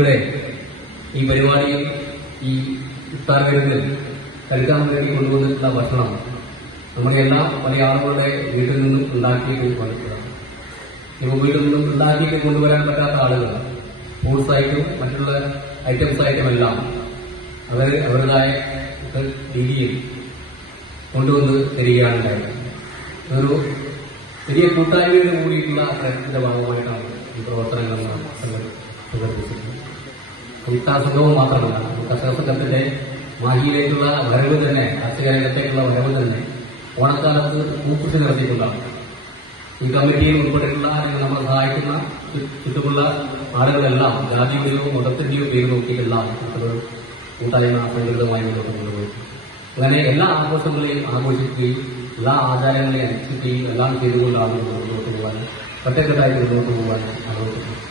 ഇവിടെ ഈ പരിപാടിയിൽ ഈ ഇഫ്താർ വിരുന്നിൽ കഴിക്കാൻ വേണ്ടി കൊണ്ടുവന്നിട്ടുള്ള ഭക്ഷണം നമ്മുടെ എല്ലാ പല ആളുകളുടെ വീട്ടിൽ നിന്നും ഉണ്ടാക്കിയിട്ട് കൊണ്ടുവരാം ഇപ്പോൾ വീട്ടിൽ നിന്നും ഉണ്ടാക്കിയിട്ട് കൊണ്ടുവരാൻ പറ്റാത്ത ആളുകൾ ഫ്രൂട്ട്സ് ആയിട്ടും മറ്റുള്ള ഐറ്റംസ് ആയിട്ടും എല്ലാം അവർ അവരുടേതായ രീതിയിൽ കൊണ്ടുവന്ന് തരികയാണ് ഉണ്ടായത്. ചെറിയ വലിയ കൂട്ടായ്മയോട് കൂടിയിട്ടുള്ള പ്രയത്നത്തിന്റെ ഭാഗമായിട്ടാണ് ഈ പ്രവർത്തനങ്ങൾ സംഘടിപ്പിച്ചിട്ടുള്ളത്. സംഘവും മാത്രമല്ല. കർഷക സംഘത്തിന്റെ മാഹിയിലേക്കുള്ള വരവ് തന്നെ കാർഷികരംഗത്തേക്കുള്ള വരവ് തന്നെ ഓണക്കാലത്ത് പൂക്കൃഷി നടത്തിയിട്ടുള്ളതാണ് ഈ കമ്മിറ്റിയിൽ ഉൾപ്പെട്ടിട്ടുള്ള അല്ലെങ്കിൽ നമ്മളെ സഹായിക്കുന്ന ചുറ്റുമുള്ള ആളുകളെല്ലാം ജാതിയുടെയോ മതത്തിന്റെയോ പേര് നോക്കിയിട്ടുള്ള ഒരു കൂട്ടായ്മ സംഘടിതമായി മുന്നോട്ട് കൊണ്ടുപോയി. അങ്ങനെ എല്ലാ ആഘോഷങ്ങളെയും ആഘോഷിക്കുകയും എല്ലാ ആചാരങ്ങളെയും അനുഷ്ഠിക്കുകയും എല്ലാം ചെയ്തുകൊണ്ടാണ് മുന്നോട്ട് പോകാൻ ഒറ്റക്കെട്ടായിട്ട് മുന്നോട്ട് പോകാൻ ആലോചിക്കുന്നത്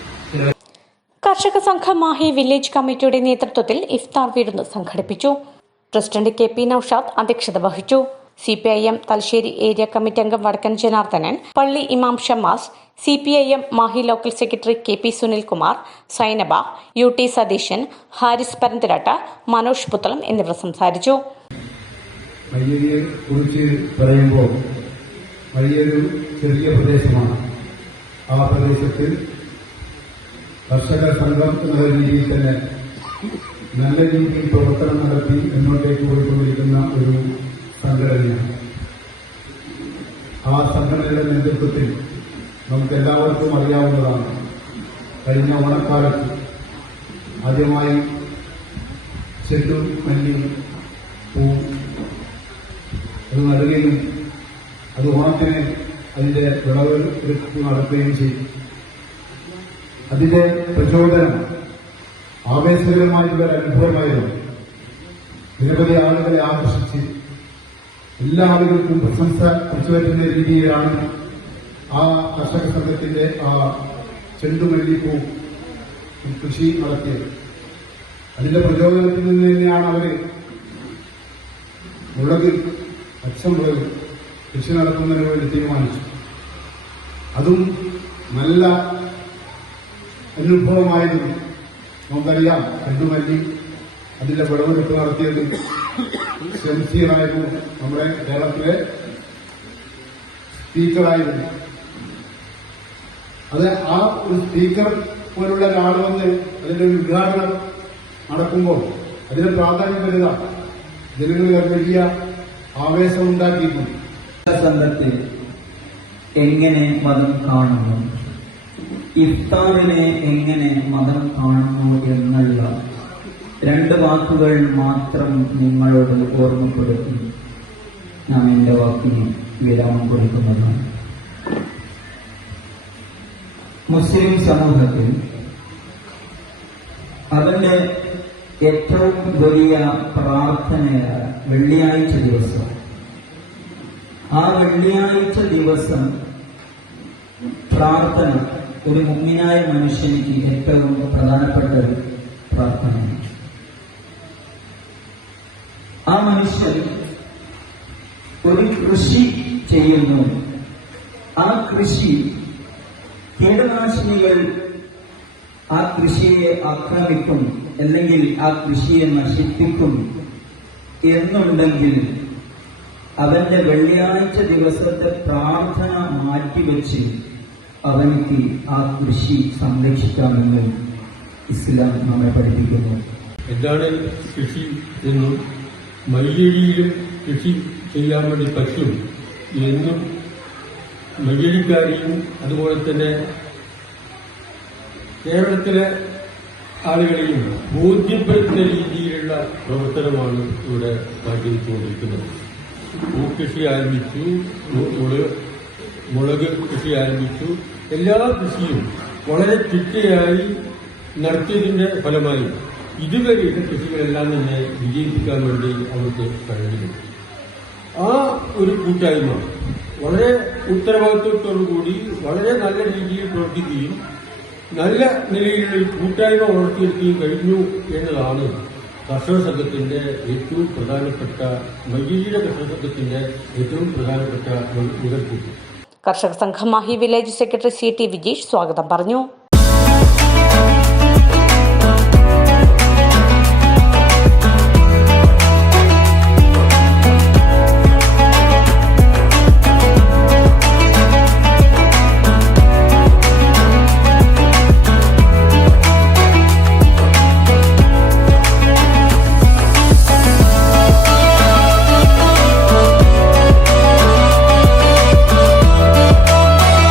കർഷക സംഘം മാഹി വില്ലേജ് കമ്മിറ്റിയുടെ നേതൃത്വത്തിൽ ഇഫ്താർ വിരുന്ന് സംഘടിപ്പിച്ചു. പ്രസിഡന്റ് കെ പി നൌഷാദ് അധ്യക്ഷത വഹിച്ചു. C P I M Thalassery area committee അംഗം വടക്കൻ ജനാർദ്ദനൻ പള്ളി ഇമാം Shamas C P I M Mahe local secretary K P Sunilkumar Sainaba U T Satheesan Haris Parantiratta Manoj Puthalam എന്നിവർ സംസാരിച്ചു. പറയുമ്പോൾ വലിയൊരു ചെറിയ പ്രദേശമാണ്. ആ പ്രദേശത്ത് കർഷക സംഘം എന്ന രീതിയിൽ തന്നെ നല്ല രീതിയിൽ പ്രവർത്തനം നടത്തി മുന്നോട്ടേക്ക് പോയിക്കൊണ്ടിരിക്കുന്ന ഒരു സംഘടനയാണ്. ആ സംഘടനയുടെ നേതൃത്വത്തിൽ നമുക്ക് എല്ലാവർക്കും അറിയാവുന്നതാണ്. കഴിഞ്ഞ ഓണക്കാലത്ത് ആദ്യമായി ചെല്ലു മല്ലി പൂ അത് നടുകയും അത് ഓണത്തിന് അതിന്റെ വിളവ് നടത്തുകയും ചെയ്തു. അതിന്റെ പ്രചോദനം ആവേശകരമായിട്ടുള്ള ഒരു അനുഭവമായിരുന്നു. നിരവധി ആളുകളെ ആകർഷിച്ച് എല്ലാ ആളുകൾക്കും പ്രശംസ പിടിച്ചുപറ്റുന്ന രീതിയിലാണ് ആ കർഷക സംഘത്തിന്റെ ആ ചെണ്ടുമല്ലിപ്പൂ കൃഷി നടത്തിയത്. അതിന്റെ പ്രചോദനത്തിൽ നിന്ന് തന്നെയാണ് അവർ മുളക് പച്ചമുളക് കൃഷി നടത്തുന്നതിന് വേണ്ടി തീരുമാനിച്ചു. അതും നല്ല അനുഭവമായിരുന്നു. നമുക്കറിയാം രണ്ടുമല്ലി അതിന്റെ വിളവെടുപ്പ് നടത്തിയത് സെൻസിയറായിരുന്നു നമ്മുടെ കേരളത്തിലെ സ്പീക്കറായിരുന്നു. അത് ആ ഒരു സ്പീക്കർ പോലുള്ള ഒരാൾ വന്ന് അതിന്റെ ഒരു ഉദ്ഘാടനം നടക്കുമ്പോൾ അതിന്റെ പ്രാധാന്യം വരിക ജനങ്ങളിൽ വലിയ ആവേശം ഉണ്ടാക്കിയിട്ടുണ്ട്. സംഘത്തിൽ എങ്ങനെ മതം കാണുന്നു? ഇഫ്താറിനെ എങ്ങനെ മതം കാണുന്നു എന്നുള്ള രണ്ട് വാക്കുകൾ മാത്രം നിങ്ങളോട് ഓർമ്മപ്പെടുത്തി നാം എന്റെ വാക്കിന് വിരാമം കൊടുക്കുന്നതാണ് മുസ്ലിം സമൂഹത്തിൽ അവന്റെ ഏറ്റവും വലിയ പ്രാർത്ഥനയായ വെള്ളിയാഴ്ച ദിവസം. ആ വെള്ളിയാഴ്ച ദിവസം പ്രാർത്ഥന ഒരു മുഗ്മിനായ മനുഷ്യനിക്ക് ഏറ്റവും പ്രധാനപ്പെട്ട ഒരു പ്രാർത്ഥനയാണ്. ആ മനുഷ്യൻ ഒരു കൃഷി ചെയ്യുന്നു. ആ കൃഷി കീടനാശിനികൾ ആ കൃഷിയെ ആക്രമിക്കും അല്ലെങ്കിൽ ആ കൃഷിയെ നശിപ്പിക്കും എന്നുണ്ടെങ്കിൽ അവന്റെ വെള്ളിയാഴ്ച ദിവസത്തെ പ്രാർത്ഥന മാറ്റിവെച്ച് അവനിക്ക് ആ കൃഷി സംരക്ഷിക്കാമെന്ന് ഇസ്ലാം നമ്മെ പഠിപ്പിക്കുന്നു. എന്താണ് കൃഷി എന്നും മയ്യഴിയിലും കൃഷി ചെയ്യാൻ വേണ്ടി പറ്റും എന്നും മയ്യഴിക്കാരെയും അതുപോലെ തന്നെ കേരളത്തിലെ ആളുകളെയും ബോധ്യപ്പെടുത്തുന്ന രീതിയിലുള്ള പ്രവർത്തനമാണ് ഇവിടെ കാഴ്ചവെച്ചുകൊണ്ടിരിക്കുന്നത് ഭൂകൃഷി ആരംഭിച്ചു മുളക് കൃഷി ആരംഭിച്ചു. എല്ലാ കൃഷിയും വളരെ ചിട്ടയായി നടത്തിയതിന്റെ ഫലമായി ഇതുവരെയുള്ള കൃഷികളെല്ലാം തന്നെ വിജയിപ്പിക്കാൻ വേണ്ടി അവർക്ക് കഴിഞ്ഞിട്ടുണ്ട് ആ ഒരു കൂട്ടായ്മ വളരെ ഉത്തരവാദിത്വത്തോടു കൂടി വളരെ നല്ല രീതിയിൽ പ്രവർത്തിക്കുകയും നല്ല നിലയിലുള്ള ഒരു കൂട്ടായ്മ വളർത്തിയെടുക്കുകയും കഴിഞ്ഞു എന്നതാണ് കർഷക സംഘത്തിന്റെ ഏറ്റവും പ്രധാനപ്പെട്ട മയ്യയുടെ കർഷക സംഘത്തിന്റെ ഏറ്റവും പ്രധാനപ്പെട്ട മുതൽക്കൂട്ട് Karshaka Sangham Mahe village secretary C T Vijeesh സ്വാഗതം പറഞ്ഞു